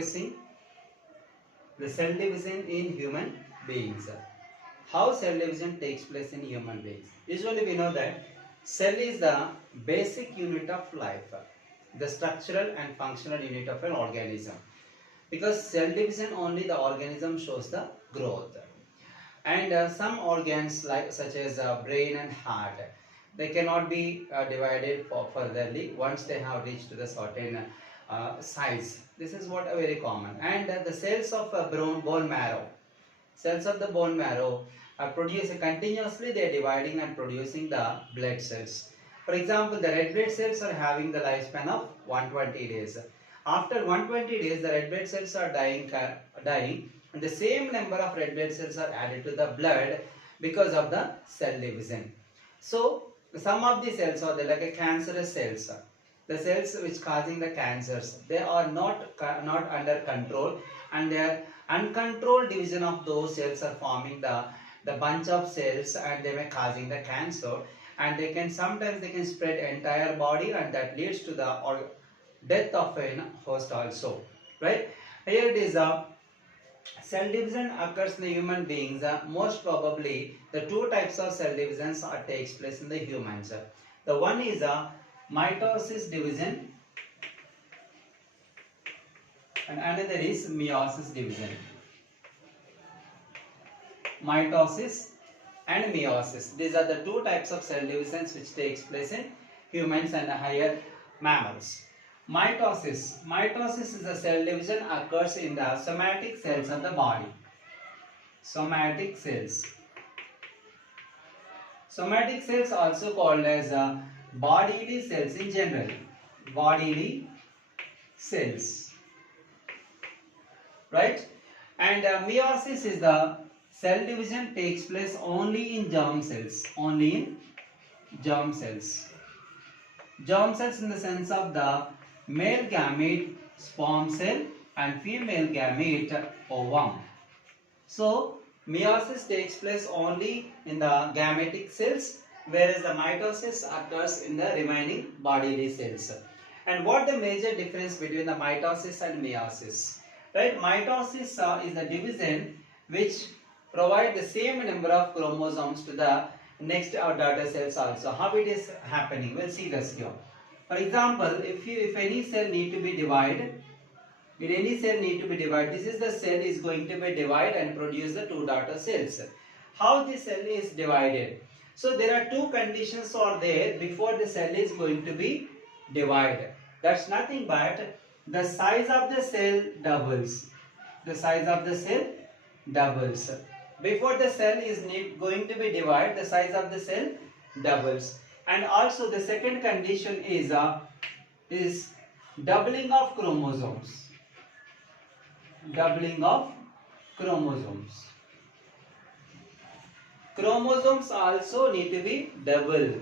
discussing the cell division in human beings. How cell division takes place in human beings? Usually we know that cell is the basic unit of life, the structural and functional unit of an organism. Because cell division only the organism shows the growth. And some organs such as brain and heart, they cannot be divided furtherly once they have reached the certain size. This is what very common. And the cells of bone marrow, cells of the bone marrow are produced continuously. They are dividing and producing the blood cells. For example, the red blood cells are having the lifespan of 120 days. After 120 days, the red blood cells are dying, and the same number of red blood cells are added to the blood because of the cell division. So, some of the cells are like a cancerous cells. The cells which causing the cancers, they are not under control, and their uncontrolled division of those cells are forming the bunch of cells, and they may causing the cancer, and they can sometimes spread entire body, and that leads to the death of a host also, right? Here it is cell division occurs in the human beings. Most probably the two types of cell divisions takes place in the humans. The one is mitosis division, and another is meiosis division. Mitosis and meiosis, these are the two types of cell divisions which takes place in humans and higher mammals. Mitosis is a cell division occurs in the somatic cells of the body. Somatic cells. Somatic cells also called as bodily cells in general. Bodily cells. Right? And meiosis is the cell division takes place only in germ cells. Only in germ cells. Germ cells in the sense of the male gamete sperm cell and female gamete ovum. So meiosis takes place only in the gametic cells, whereas the mitosis occurs in the remaining bodily cells. And what the major difference between the mitosis and meiosis? Right, mitosis is the division which provide the same number of chromosomes to the next daughter cells also. How it is happening? We'll see this here. For example, if any cell need to be divided, this is the cell is going to be divided and produce the two daughter cells. How the cell is divided? So there are two conditions are there before the cell is going to be divided. That's nothing but the size of the cell doubles. The size of the cell doubles. Before the cell is going to be divided, the size of the cell doubles. And also the second condition is doubling of chromosomes. Doubling of chromosomes. Chromosomes also need to be double.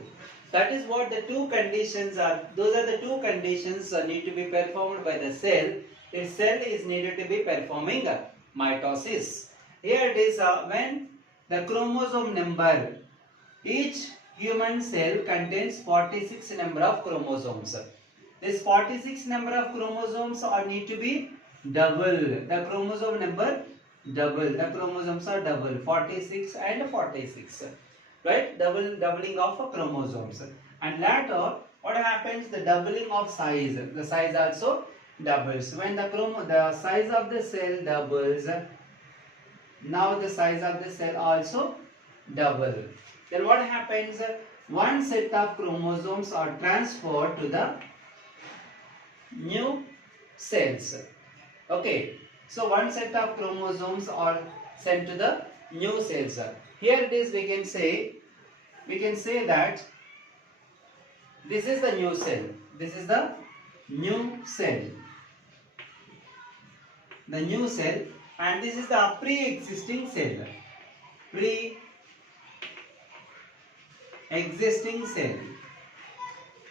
That is what the two conditions are. Those are the two conditions need to be performed by the cell. Its cell is needed to be performing mitosis. Here it is when the chromosome number, each human cell contains 46 number of chromosomes. This 46 number of chromosomes are need to be double. The chromosome number double. The chromosomes are double. 46 and 46. Right? Doubling of chromosomes. And later, what happens? The doubling of size. The size also doubles. When the size of the cell doubles, now the size of the cell also double. Then what happens? One set of chromosomes are transferred to the new cells. Okay. So one set of chromosomes are sent to the new cells. Here it is, we can say that this is the new cell. This is the new cell. The new cell, and this is the pre-existing cell. Pre-existing cell.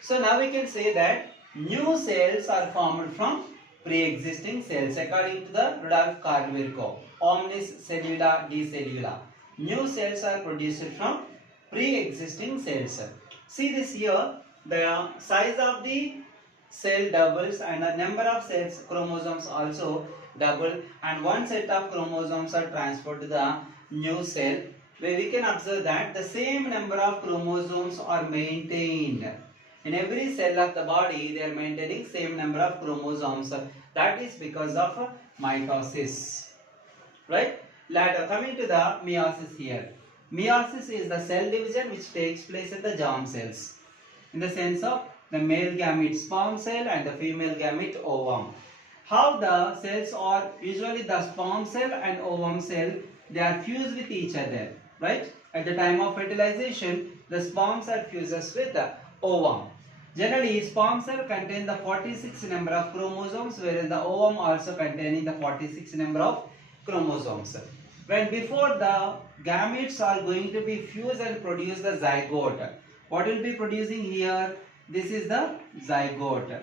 So now we can say that new cells are formed from pre-existing cells according to the Rudolf Carl-Virchow. Omnis cellula de cellula. New cells are produced from pre-existing cells. See this here, the size of the cell doubles and the number of cells chromosomes also double, and one set of chromosomes are transferred to the new cell, where we can observe that the same number of chromosomes are maintained. In every cell of the body, they are maintaining same number of chromosomes. That is because of mitosis. Right? Later, coming to the meiosis here. Meiosis is the cell division which takes place in the germ cells, in the sense of the male gamete sperm cell and the female gamete ovum. How the cells are usually the sperm cell and ovum cell, they are fused with each other, right? At the time of fertilization, the sperm cell fuses with the ovum. Generally, sperm cell contain the 46 number of chromosomes, whereas the ovum also containing the 46 number of chromosomes. When before the gametes are going to be fused and produce the zygote, what will be producing here? This is the zygote,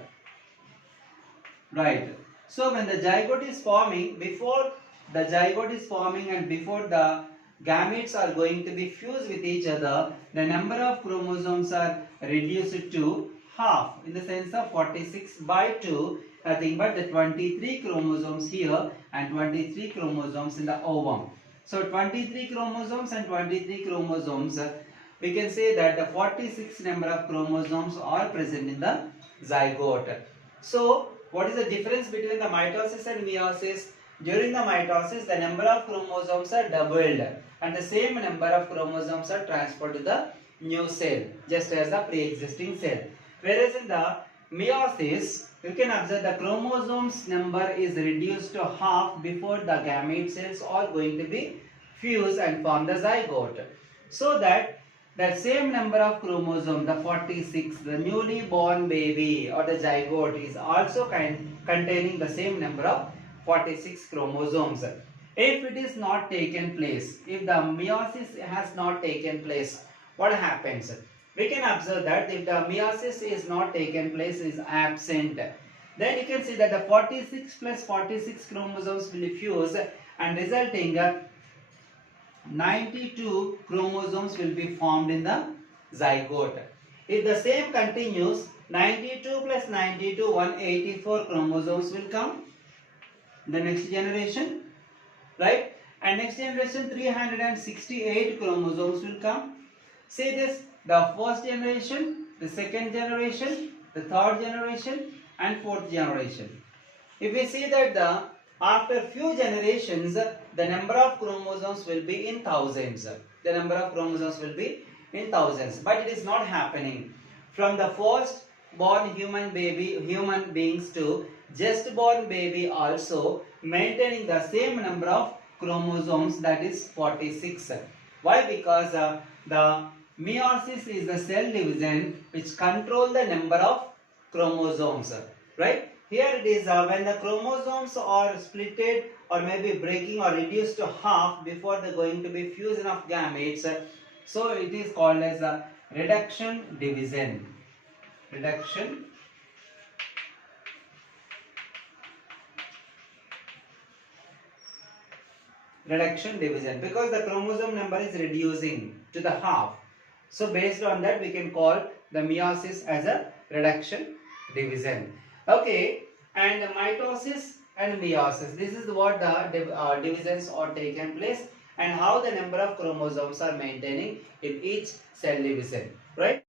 right? So when the zygote is forming, before the zygote is forming and before the gametes are going to be fused with each other, the number of chromosomes are reduced to half, in the sense of 46 by 2, nothing but the 23 chromosomes here and 23 chromosomes in the ovum. So 23 chromosomes and 23 chromosomes, we can say that the 46 number of chromosomes are present in the zygote. So what is the difference between the mitosis and meiosis? During the mitosis, the number of chromosomes are doubled and the same number of chromosomes are transferred to the new cell, just as the pre-existing cell. Whereas in the meiosis, you can observe the chromosomes number is reduced to half before the gamete cells are going to be fused and form the zygote. So that same number of chromosomes, the 46, the newly born baby or the zygote is also containing the same number of 46 chromosomes. If it is not taken place, if the meiosis has not taken place, what happens? We can observe that if the meiosis is not taken place, is absent, then you can see that the 46 plus 46 chromosomes will fuse and resulting 92 chromosomes will be formed in the zygote. If the same continues, 92 plus 92, 184 chromosomes will come in the next generation, right? And next generation 368 chromosomes will come. See this, the first generation, the second generation, the third generation and fourth generation. If we see that after few generations, the number of chromosomes will be in thousands. The number of chromosomes will be in thousands. But it is not happening. From the first born human beings to just born baby also maintaining the same number of chromosomes, that is 46. Why? Because the meiosis is the cell division which control the number of chromosomes, right? Here it is when the chromosomes are splitted or maybe breaking or reduced to half before they are going to be fusion of gametes. So it is called as a reduction division. Reduction division, because the chromosome number is reducing to the half. So based on that, we can call the meiosis as a reduction division. Okay, and mitosis and meiosis, this is what the divisions are taken place and how the number of chromosomes are maintaining in each cell division, right?